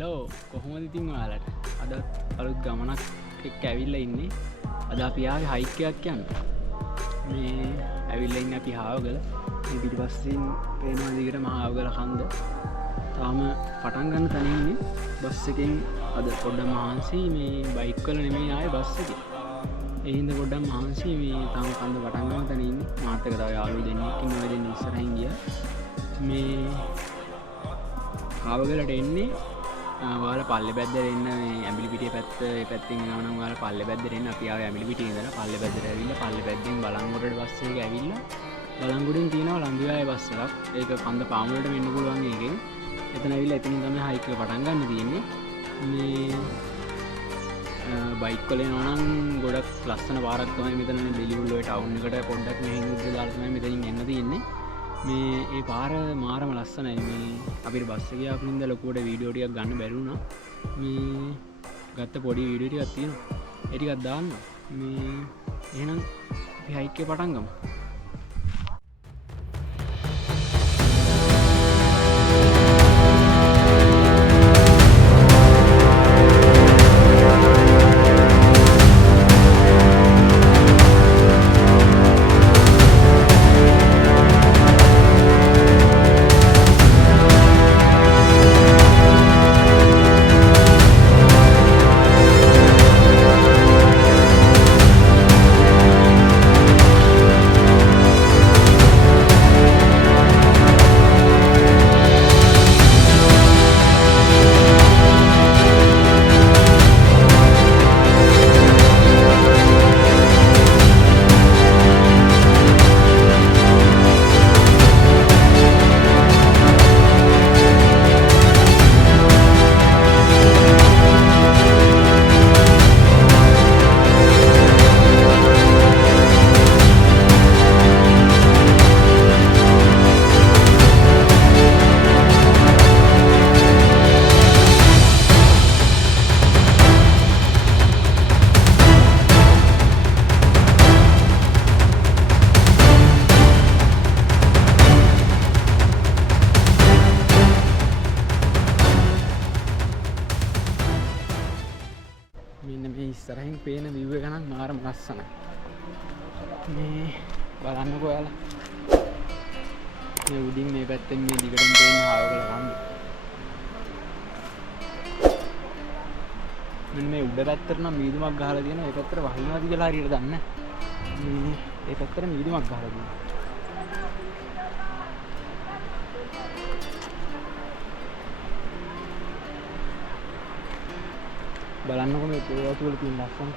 Hello කොහොමද ඉතින් ඔයාලට අද අලුත් ගමනක් එක්ක ඇවිල්ලා ඉන්නේ. අද අපි ආවේ හයික් එකක් යන්න. මේ ඇවිල්ලා ඉන්නේ අපි හාවගල. මේ පිටිපස්සෙන් පේනවා දිගට මහාවගල කන්ද. තාම පටන් ගන්න තැන ඉන්නේ. බස් එකෙන් අද පොඩ්ඩක් මහන්සි මේ බයික් වල නෙමෙයි ආවේ බස් එකේ. ඒ හින්දා පොඩ්ඩක් මහන්සි මේ තාම කන්ද පටන් ගන්න තැන ඉන්නේ. මාත් එක්ක තව යාළුවෝ දෙන්නෙක් ඉන්නවා. ඔය දෙන්න ඉස්සරහින් ගියා. මේ හාවගලට එන්නේ ඔයාලා පල්ලේ පැද්දට එන්න මේ ඇඹිලි පිටිය පැත්ත ඒ පැත්තෙන් එනවා නම් ඔයාලා පල්ලේ පැද්දට එන්න. අපි ආවේ ඇඹිලි පිටියේ ඉඳලා පල්ලේ පැද්දට ඇවිල්ලා පල්ලේ පැද්දෙන් බලංගොඩට බස් එක ඇවිල්ලා බලංගොඩෙන් තියෙනවා ලංදිවායේ බස් එකක්. ඒක කන්ද පාමුලට වෙන්න පුළුවන් එකෙන්. එතන ඇවිල්ලා එතනින් තමයි හයික් එක පටන් ගන්න තියෙන්නේ. මේ බයික් වල යනවා නම් ගොඩක් ලස්සන පාරක් තමයි මෙතන බෙලිවුල් ඔය ටවුන් එකට පොඩ්ඩක් මෙහෙන් උඩට දාලා තමයි මෙතනින් එන්න තියෙන්නේ. මේ ඒ පාර මාරම ලස්සනයි. මේ අපිට බස් එකේ ආපු හින්දා ලොකුවට වීඩියෝ ටිකක් ගන්න බැරි වුණා. මේ ගත්ත පොඩි වීඩියෝ ටිකක් තියෙනවා. ඒ ටිකක් දාන්න. මේ එහෙනම් අපි හයික් එක පටන් ගමු. ඉස්සරහින් පේන view එක නම් මාරම ලස්සනයි. මේ බලන්නකෝ ඔයාලා. මේ උඩින් මේ පැත්තෙන් මේ දිගටම පේන හාවගල කන්ද. මෙන්න මේ උඩ පැත්තට නම් මීදුමක් ගහලා තියෙනවා. ඒ පැත්තට වහිනවාද කියලා හරියට දන්නේ නැහැ. මේ ඒ පැත්තට මීදුමක් ගහලා තියෙනවා. බලන්නකො මේ පොළොවට වල තියෙන ලස්සන.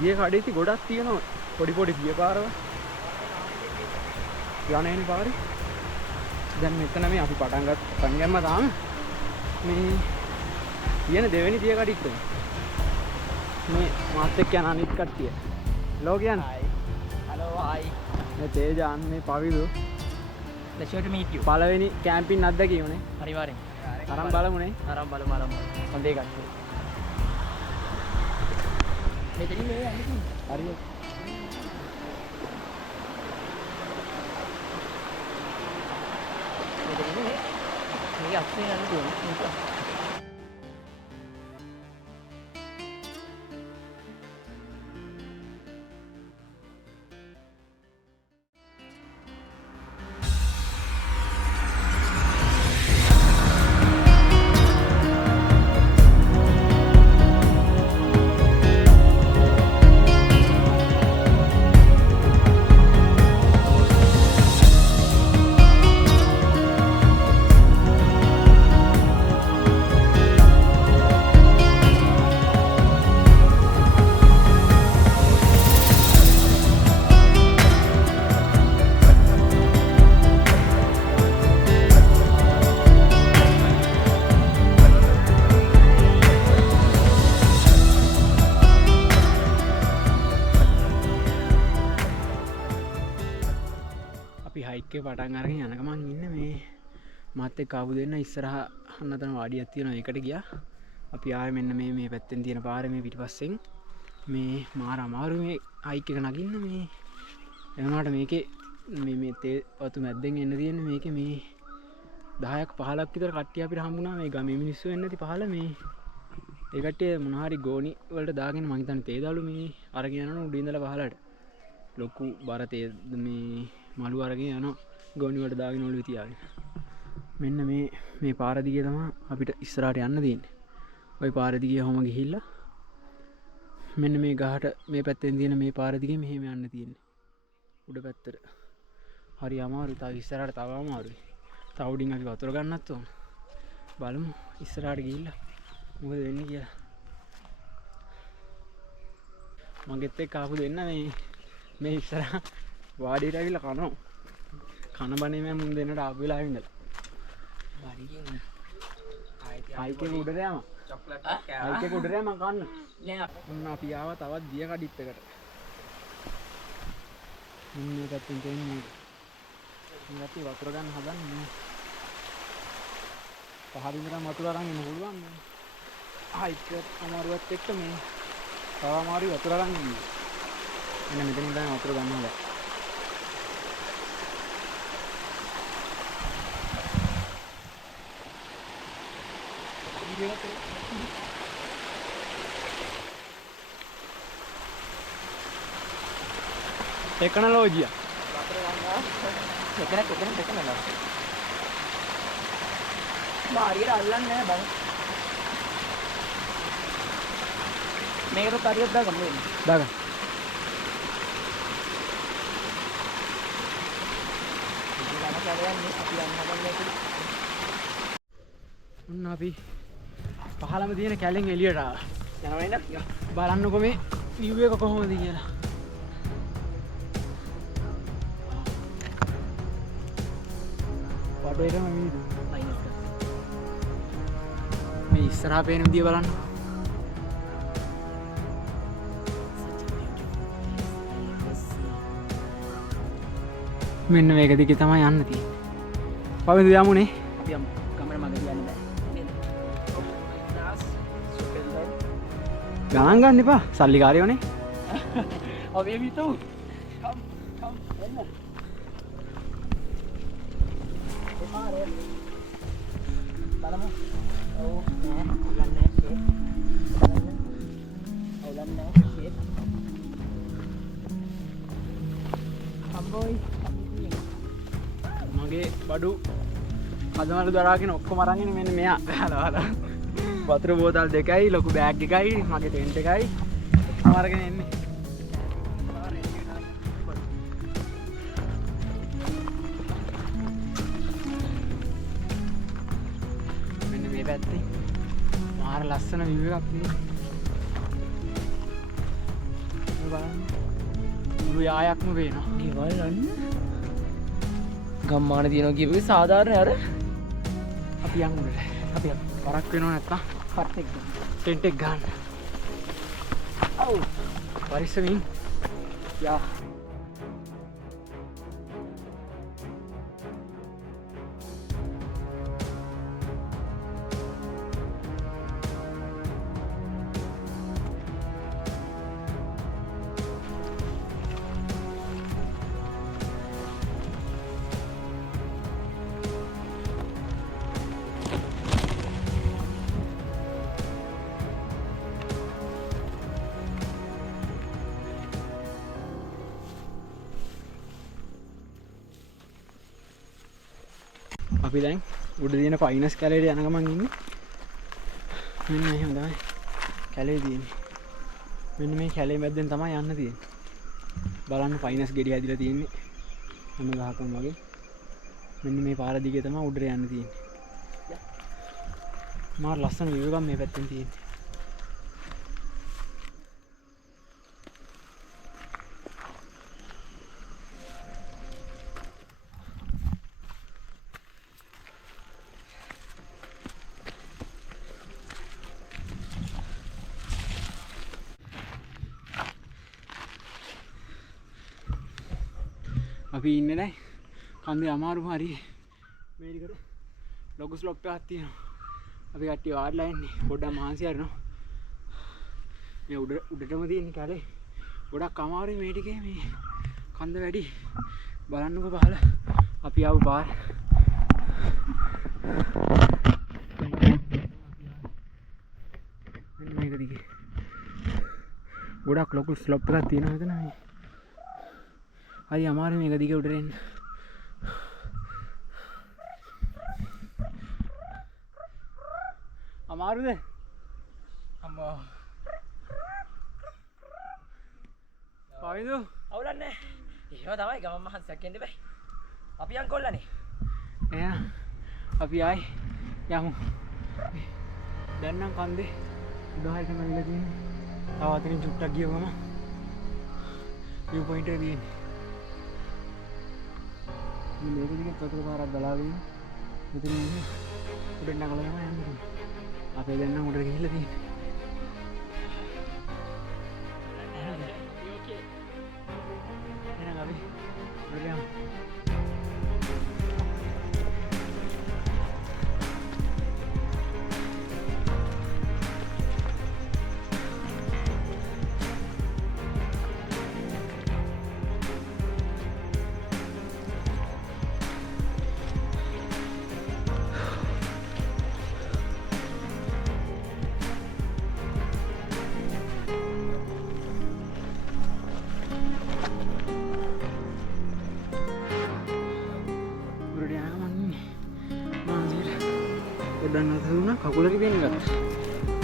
ගිය කඩේති ගොඩක් තියෙනවා පොඩි පොඩි ගිය පාරවල් යන්නේ පාරේ. දැන් මෙතන මේ අපි පටන් ගන්න තාම මේ තියෙන දෙවෙනි තිය කඩිත් මේ මාත් එක්ක යන අනිත් කට්ටිය ලෝ කියන්නේ හලෝ හයි මේ තේජාන් මේ පවිදු pleasure to meet you. පළවෙනි කැම්පින් අත්දැකීමනේ. අනිවාර්යෙන් අරන් බලමුනේ. අරන් බලමු හොඳේ කට්ටිය. මෙතනින් මේ යන්නේ හරියට මෙතනින් මේ අස්සේ යන්නේ කොහොමද? එකේ පටන් අරගෙන යන ගමන් ඉන්නේ මේ මාත් එක්ක ආපු දෙන්න ඉස්සරහ අන්නතන වාඩියක් තියෙනවා ඒකට ගියා. අපි ආයේ මෙන්න මේ පැත්තෙන් තියෙන පාරේ මේ පිටිපස්සෙන් මේ මාර අමාරු මේ හයික් එක නගින්න මේ එනවාට මේකේ මේ තේ වතු මැද්දෙන් එන්න තියෙන්නේ මේකේ මේ 10ක් 15ක් විතර කට්ටිය අපිට හම්බුණා මේ ගමේ මිනිස්සු වෙන්න ඇති පහළ මේ ඒ කට්ටිය මොන හරි ගෝණි වලට දාගෙන මං හිතන්නේ තේ දාලු මේ අරගෙන යනවා උඩින් ඉඳලා පහළට ලොකු බර තේ මේ මලු අරගෙන යනවා ගෝණි වලට දාගෙන ඔළුවේ තියාගෙන මෙන්න මේ පාර දිගේ තමයි අපිට ඉස්සරහට යන්න තියෙන්නේ. ওই පාර දිගේ ඔහොම ගිහිල්ලා මෙන්න මේ ගහට මේ පැත්තෙන් තියෙන මේ පාර දිගේ මෙහෙම යන්න තියෙන්නේ. උඩ පැත්තට. හරි අමාරුයි. තව ඉස්සරහට තව අමාරුයි. තව උඩින් අපි වතුර ගන්නත් ඕන. බලමු ඉස්සරහට ගිහිල්ලා මොකද වෙන්නේ කියලා. මගෙත් එක්ක ආපු දෙන්න මේ ඉස්සරහ වාඩියට ඇවිල්ලා කනවා. කන බණේ මම මුන් දෙන්නට ආපු වෙලාවෙ ඉඳලා. වාඩියෙන් ආයිකේ උඩට යම. චොක්ලට් එකක් ආයිකේ උඩට යම කන්න. නෑ ඔන්න අපි ආවා තවත් දිය කඩਿੱත් එකට. මේ පැත්තෙන් තියෙන්නේ මේ අපි වතුර ගන්න හදන්නේ. පහරින් ගිරම් වතුර අරන් එන්න පුළුවන්. ආයික අමාරුවත් එක්ක මේ තව අමාරුයි වතුර අරන් ඉන්නේ. එන්න මෙතනින් තමයි වතුර ගන්න හදන්නේ. टेक्नोलॉजी भारी अल्लन है भाई मेरे तो कार्य दा गम दागा අපි පහළම තියෙන කැලෙන් එළියට ආවා. යනවා නේද? බලන්නකො මේ view එක කොහොමද කියලා. වඩේටම වීදු. මේ ඉස්සරහා පේන විදිය බලන්න. මෙන්න මේක දිගේ තමයි යන්න තියෙන්නේ. කොහෙද යමුනේ? අපි යමු. කැමරා මගේ තියන්න බෑ. ගණන් ගන්න එපා. සල්ලිකාරයෝනේ. අපි එමිතු. කම් එන්න. එපාරේ. බලමු. ඔව් නෑ. ඔලන්නේ ෂේප්. ඔලන්නේ ෂේප්. අම්බෝයි. මගේ බඩු අදමලු දරාගෙන ඔක්කොම අරගෙන මෙන්න මෙයා බලවල වතුර බෝතල් දෙකයි ලොකු බෑග් එකයි මගේ ටෙන්ට් එකයි අරගෙන එන්නේ. මෙන්න මේ පැත්තේ මාර ලස්සන view එකක් තියෙනවා. බලන්න මුළු යායක්ම පේනවා. ගෙවල් යන්න ගම්මාන තියෙනවා කියපුවේ සාධාරණ අර අපි යන් උඩට. අපි වරක් වෙනව නැත්තම් පර්ෆෙක්ට් ටෙන්ට් එක ගන්න. ඔව්. පරිස්සමින්. යා. අපි දැන් උඩ තියෙන පයිනස් කැලේට යන ගමන් ඉන්නේ. මෙන්න එහෙම තමයි කැලේ තියෙන්නේ. මෙන්න මේ කැලේ මැද්දෙන් තමයි යන්න තියෙන්නේ. බලන්න පයිනස් ගෙඩි හැදිලා තියෙන්නේ. හැම ගහකම වගේ. මෙන්න මේ පාර දිගේ තමයි උඩට යන්න තියෙන්නේ. මාර ලස්සන view එකක් මේ පැත්තෙන් තියෙන්නේ. අපි ඉන්නේ දැන් කන්දේ අමාරුම හරි මේකට ලොකු ස්ලොප් එකක් තියෙනවා. අපි කට්ටිය වාඩිලා ඉන්නේ. පොඩ්ඩක් මහන්සි හරිනවා. මේ උඩටම තියෙන කැලේ ගොඩක් අමාරුයි මේ ටිකේ. මේ කන්ද වැඩි. බලන්නකෝ පහළ අපි ආව පාර. මෙන්න මේක දිගේ ගොඩක් ලොකු ස්ලොප් එකක් තියෙනවා මෙතන. මේ හරි අමාරුයි මේක දිගේ උඩට එන්න. අමාරුද? අම්මා. පාවිදු අවුලක් නැහැ. එහෙම තමයි ගමන් මහන්සියක් එන්න බෑ. අපි යන් කොල්ලනේ. එහෙනම් අපි ආයි යමු. දැන් නම් කන්දේ උඩහරිට මැවිලා තියෙන්නේ. තව අතනින් චුට්ටක් ගියවම view point එක තියෙන්නේ. මේ මේක දිගේ පොතක පාරක් ගලාගෙන මෙතන ඉන්නේ. උඩට නගලා තමයි යන්නේ. අපේ දැන් නම් උඩට ගිහිල්ලා තියෙන්නේ. එහෙනම් අපි උඩට යමු. පොඩ්ඩක් නතර වුණා කකුල රිදෙන්න ගත්තා.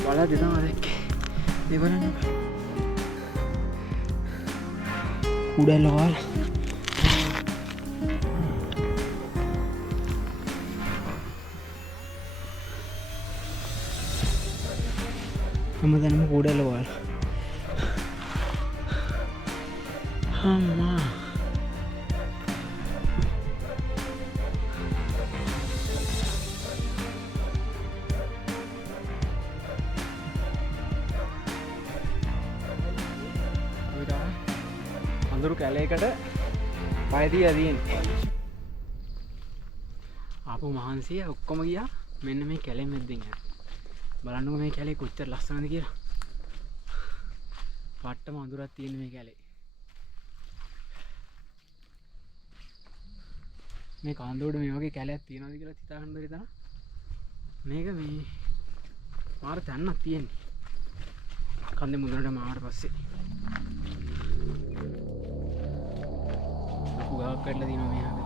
බලද්දි තමයි දැක්කේ. මේ බලන්න. උඩල වල. හැමදැනම උඩල වල. අම්මා. අඳුරු කැලේකට පය තියලා තියෙන්නේ. ආපු මහන්සිය ඔක්කොම ගියා මෙන්න මේ කැලේ මැද්දෙන් යන්න. බලන්නකෝ මේ කැලේ කොච්චර ලස්සනද කියලා. වට්ටම අඳුරක් තියෙන මේ කැලේ. මේ කාන්දෝඩ මේ වගේ කැලයක් තියෙනවද කියලා හිතා ගන්න බැරි තරම්. මේක මේ මාර තැන්නක් තියෙන්නේ. කන්දේ මුදුනට මාවට පස්සේ ගාවක් කඩලා දිනවා මේ හැම.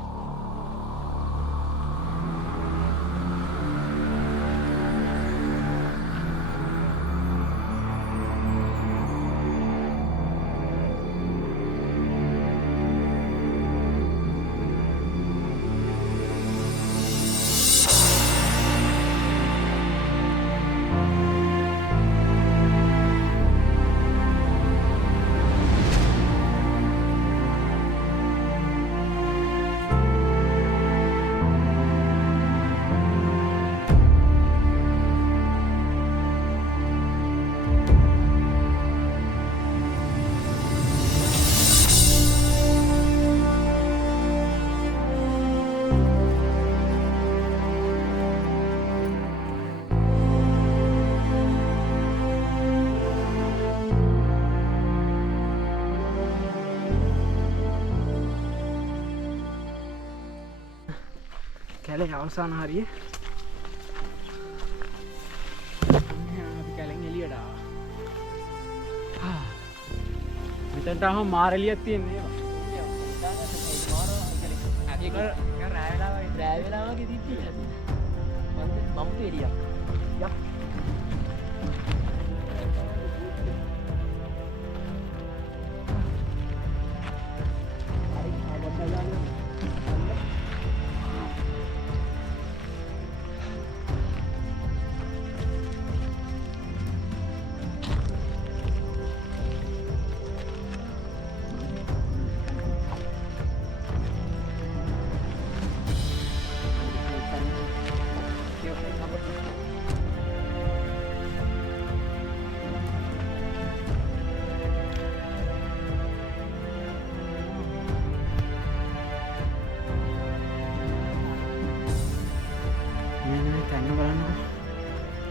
කැලේ අවසාන හරිය. අපි කැලෙන් එළියට ආවා. මෙතනට ආවම මාර එළියක් තියෙන්නේ ඒවා. රෑ වෙලා වගේ දිත්තියි. මම එළියක්. යක්.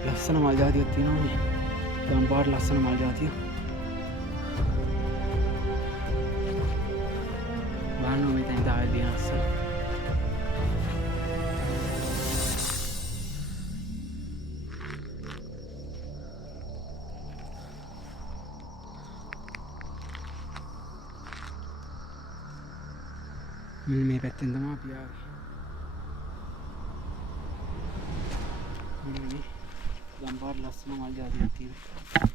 ලස්සන මල් ජාතියක් තියෙනවා මේ. ගම්පාට ලස්සන මල් ජාතිය. බලන්න මේ තැන තාවල් දින ලස්සන. මේ පැත්තෙන් තමයි අපි ආවේ. මේ ගම්පාට ලස්සන මල් ජාතියක් තියෙනවා.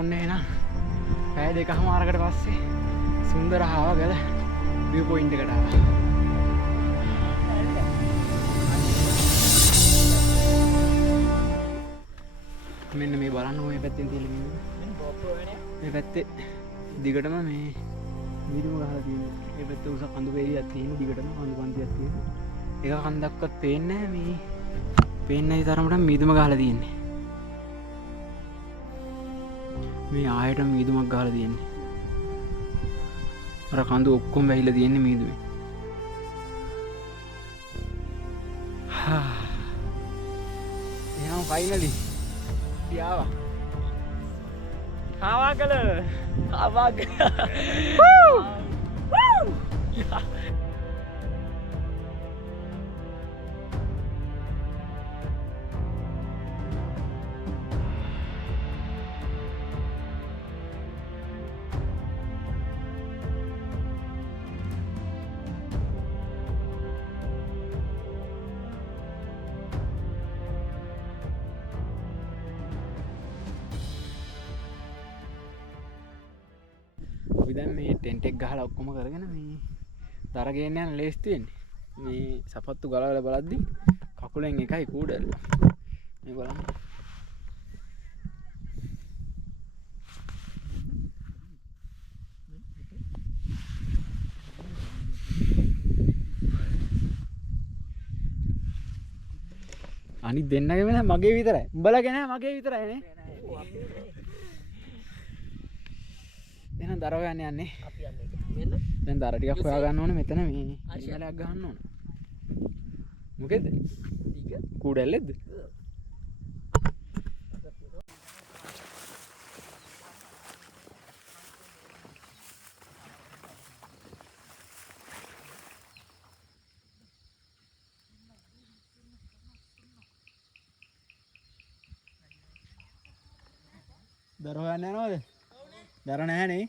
ඔන්න එහෙනම් පැය දෙකමාරකට පස්සේ සුන්දර හාවගල විව් පොයින්ට් එකට ආවා. මෙන්න මේ බලන්න ඔය පැත්තෙන් තියෙන මේ පැත්තේ දිගටම මේ මීදුම ගහලා තියෙනවා. මේ පැත්තේ උස කඳු වේලියක් තියෙන දිගටම කඳු පන්තියක් තියෙනවා. ඒක කන්දක්වත් පේන්නේ නැහැ මේ. පේන්නේ නැති තරමට මීදුම ගහලා තියෙන්නේ. මේ ආයට මීදුමක් ගහලා තියෙන්නේ. අර කඳු ඔක්කොම වැහිලා තියෙන්නේ මීදුමේ. එහෙනම් ෆයිනලි ආවා. ආවාගල. ආවාගල. වූ! වූ! අපි දැන් මේ ටෙන්ට් එක ගහලා ඔක්කොම කරගෙන මේ දර ගේන්න යන ලේස්ති වෙන්නේ. මේ සපත්තු ගලවලා බලද්දි කකුලෙන් එකයි කූඩල. මේ බලන්න. අනිත් දෙන්නගේම නෑ මගේ විතරයි. උඹලගේ නෑ මගේ විතරයි නේ. එහෙනම් දර හොයන්න යන්නේ. අපි යන්නේ. මෙන්න. දැන් දර ටිකක් හොයා ගන්න ඕනේ මෙතන මේ ඉහළයක් ගහන්න ඕන. මොකෙද? ටික කූඩැල්ලෙද්ද? දර හොයන්න යනවද? දර නැහැනේ.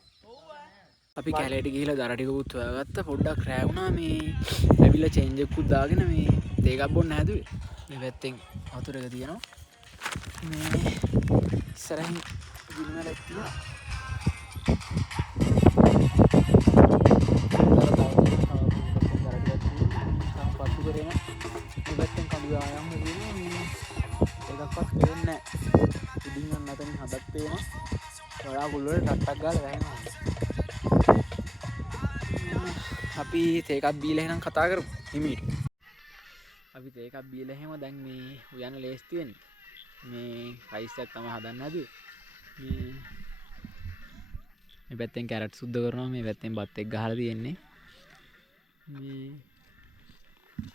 අපි කැලේට ගිහිල්ලා දර ටික උත් හොයාගත්තා. පොඩ්ඩක් රෑ වුණා මේ ඇවිල්ලා චේන්ජ් එකකුත් දාගෙන මේ තේ එකක් බොන්න හැදුවේ. මේ පැත්තෙන් වතුර එක තියෙනවා. මේ ඉස්සරහින් ගිනිමලක් තියෙනවා. පත්තු කරේන මේ පැත්තෙන් කඳු ආයම් තියෙනවා. මේ එකක්වත් පේන්නේ නැහැ. ඉදින් යන නැතෙන් හදක් පේනවා. වඩා කුල් වල ටට්ටක් ගාලා වැහෙනවා. අපි තේ එකක් බීලා එහෙනම් කතා කරමු හිමීට. අපි තේ එකක් බීලා එහෙම දැන් මේ උයන්න ලේස්ති වෙන්නේ. මේ රයිස් එකක් තමයි හදන්න හදුවේ. මේ පැත්තෙන් කැරට් සුද්ධ කරනවා. මේ පැත්තෙන් බත් එක්ක ගහලා තියෙන්නේ.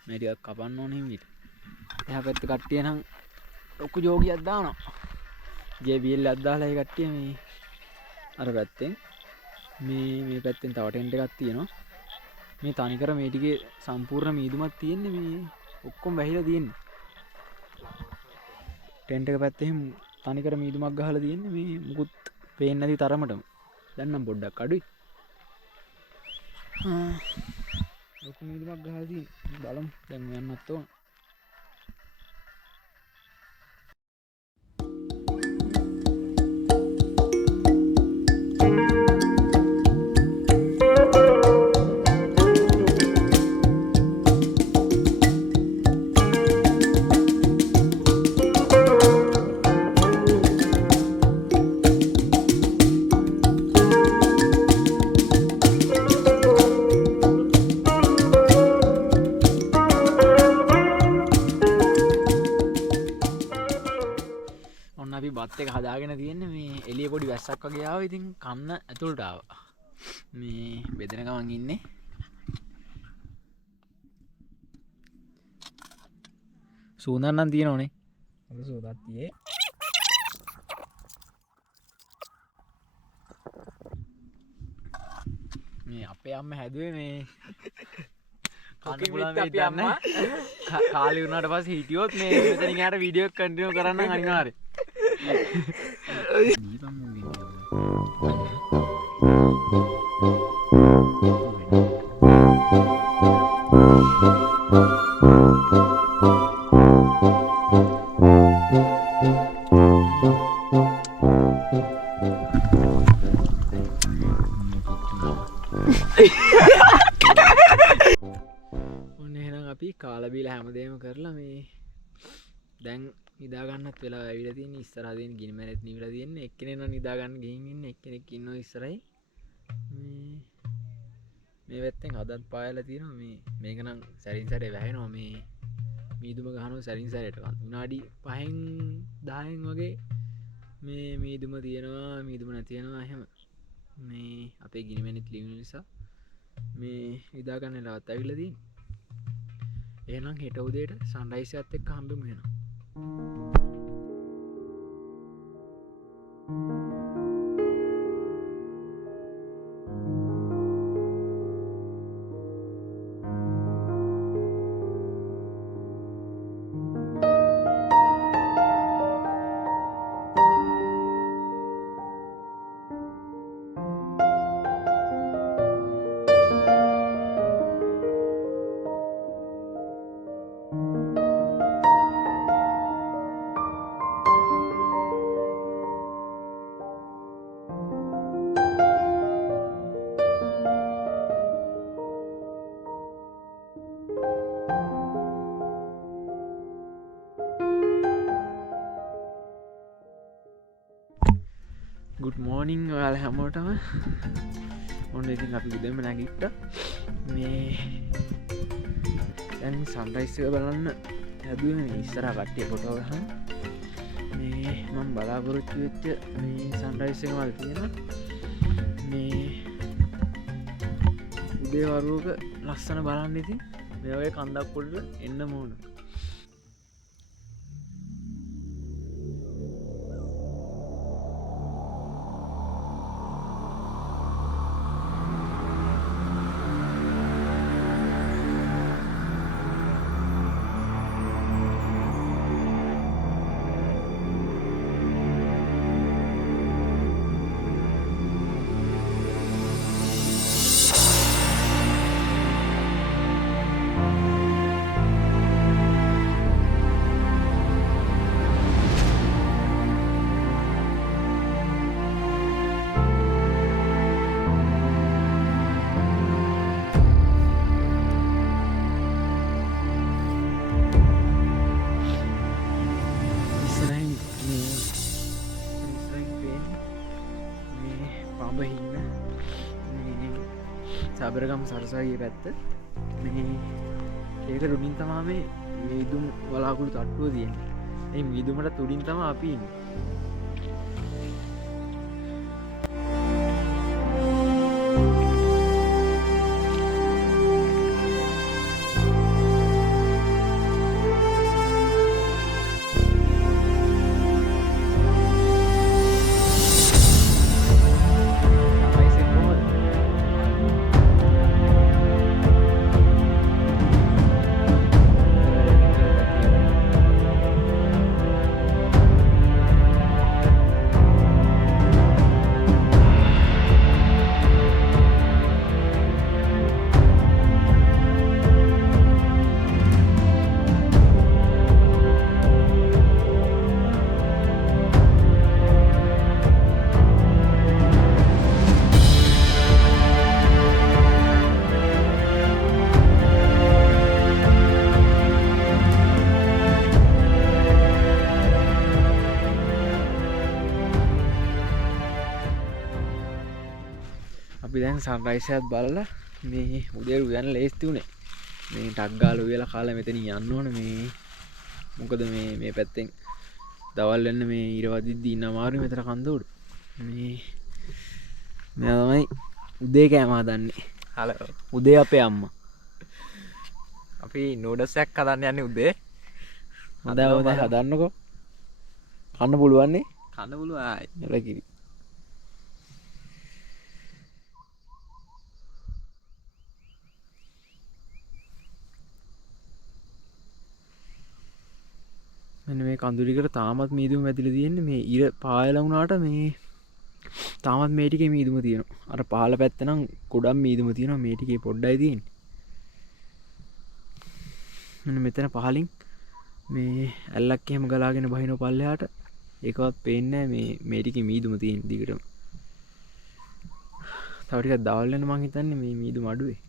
මේ ටිකක් කපන්න ඕනේ හිමීට. එහා පැත්තේ කට්ටිය නම් ලොකු ජෝගියක් දානවා. JBL එකක් දාලා ඒ කට්ටිය මේ අර පැත්තෙන් මේ පැත්තෙන් තව ටෙන්ට් එකක් තියෙනවා. මේ තනිකර මේ ටිකේ සම්පූර්ණ මීදුමක් තියෙන්නේ. මේ ඔක්කොම වැහිලා තියෙන්නේ. ටෙන්ට් එක පැත්තේ තනිකර මීදුමක් ගහලා තියෙන්නේ. මේ මුකුත් පේන්නේ නැති තරමටම. දැන් නම් පොඩ්ඩක් අඩුයි. ලොකු මීදුමක් ගහලා තියෙන්නේ. බලමු දැන් යන්නත් ඕන. බත් එක හදාගෙන තියෙන්නේ මේ එළිය පොඩි වැස්සක් වගේ ආවා. ඉතින් කන්න ඇතුළට ආවා. මේ බෙදෙන ගමන් ඉන්නේ. සූඳන් නම් තියෙනවනේ. අද සූදක් තියේ. මේ අපේ අම්ම හැදුවේ මේ කන්න පුළුවන් වෙයිද දන්නේ නැහැ. කාලේ වුණාට පස්සේ හිටියොත් මේ මෙතනින් එහාට වීඩියෝ එක කන්ටිනියු කරන්න අනිවාර්යයි. දීපම් ඔන්න එහෙනම් අපි කාලා බීලා හැමදේම කරලා මේ දැන් නිදා ගන්නත් වෙලා ඇවිල්ලා තියෙන්නේ. ඉස්සරහා තියෙන ගිනි මැරෙත් නිවිලා තියෙන්නේ. එක්කෙනෙක් නම් නිදා ගන්න ගිහින් ඉන්නේ. එක්කෙනෙක් ඉන්නවා ඉස්සරහින්. මේ වැත්තෙන් හදත් පායලා තියෙනවා. මේක නම් සැරින් සැරේ වැහෙනවා. මේ මීදුම ගහනවා සැරින් සැරේට. විනාඩි 5න් 10න් වගේ මේ මීදුම තියෙනවා. මීදුම නැති වෙනවා එහෙම. මේ අපේ ගිනි මැණිත් ලියුන නිසා මේ නිදා ගන්න ලවත් ඇවිල්ලා තියෙන්නේ. එහෙනම් හෙට උදේට සන්රයිස් එකත් එක්ක හම්බෙමු එහෙනම්. ගුඩ් මෝනිං ඔයාලා හැමෝටම. ඔන්න ඉතින් අපි උදේම නැගිට්ටා. මේ දැන් සන්රයිස් එක බලන්න හැදුවේ. මේ ඉස්සරහා කට්ටිය ෆොටෝ ගහන. මේ මම බලාපොරොත්තු වෙච්ච මේ සන්රයිස් එක වල තියෙනවා. මේ උදේ වරුවක ලස්සන බලන්න. ඉතින් මේ වගේ කන්දක් පොඩට එන්න ඕන. සාබරගම් සරසාගේ පැත්ත මේ ඒක රුඩින් තමා මේ මීදුම් වලාකුළු තට්ටුව තියෙන්නේ. ඒ මීදුමට තුඩින් තමා අපි ඉන්නේ. අපි දැන් සන්රයිස් එකත් බලලා මේ උදේ උයන්න ලේස්ති උනේ. මේ ටක් ගාලා උයලා කාලා මෙතනින් යන්න ඕනේ. මේ මොකද මේ පැත්තෙන් දවල් වෙන්න මේ ඉරවදිද්දී ඉන්න අමාරුයි මෙතන කන්දෝඩ. මේ මෙයා තමයි උදේ කෑම හදන්නේ. හලෝ. උදේ අපේ අම්මා. අපි නූඩල්ස් එකක් හදන්න යන්නේ උදේ. හොඳයි හදන්නකෝ. කන්න පුළුවන් නේ? කන්න පුළුවන් ආයි. එලකිරි. මෙන්න මේ කඳුරිකට තාමත් මීදුම වැදිලා තියෙන්නේ. මේ ඉර පායලා වුණාට මේ තාමත් මේ ටිකේ මීදුම තියෙනවා. අර පහළ පැත්ත නම් ගොඩක් මීදුම තියෙනවා. මේ ටිකේ පොඩ්ඩයි තියෙන්නේ. මෙන්න මෙතන පහලින් මේ ඇල්ලක් එහෙම ගලාගෙන බහිනව පල්ලෙහාට. ඒකවත් පේන්නේ නැහැ මේ ටිකේ මීදුම තියෙන දිගටම. තව ටිකක් දවල් වෙන මං හිතන්නේ මේ මීදුම අඩුවේ.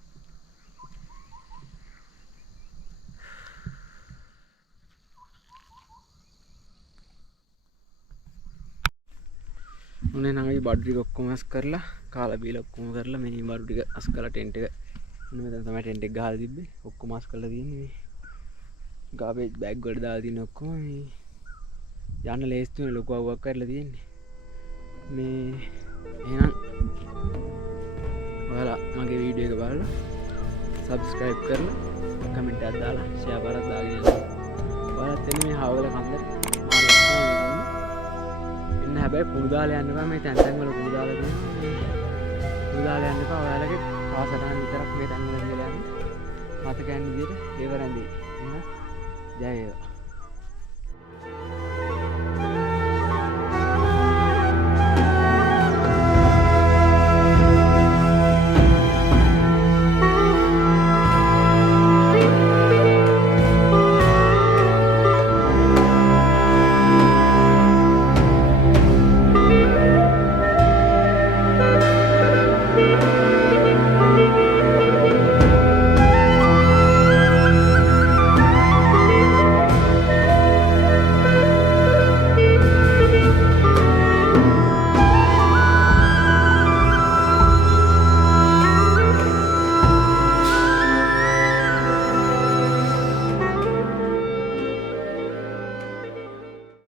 උනේ නම් අපි බඩු ටික ඔක්කොම අස් කරලා කාලා බීලා ඔක්කොම කරලා මේ බඩු ටික අස් කරලා ටෙන්ට් එක මෙන්න මෙතන තමයි ටෙන්ට් එක ගහලා තිබ්බේ. ඔක්කොම අස් කරලා තියෙන්නේ මේ ගාබේජ් බෑග් වලට දාලා තියෙන ඔක්කොම මේ යන්න ලේස්ති වෙන ලොකු අවුවක් කරලා තියෙන්නේ. මේ එහෙනම් ඔයාලා මගේ වීඩියෝ එක බලලා subscribe කරලා කමෙන්ට් එකක් දාලා share කරලා දාගෙන යන්න. ඔයාලත් එන්නේ මේ හවල කන්දට. ඉන්න හැබැයි කුණු දාලා යන්න එපා. මේ තැන් තැන් වල කුණු දාලා තියෙනවා. කුණු දාලා යන්න එපා. ඔයාලගේ පාසටහන් විතරක් මේ තැන් වල ඉඳලා යන්න. මතකයන් විදියට ඒව රැඳී. එහෙනම් ජය වේවා.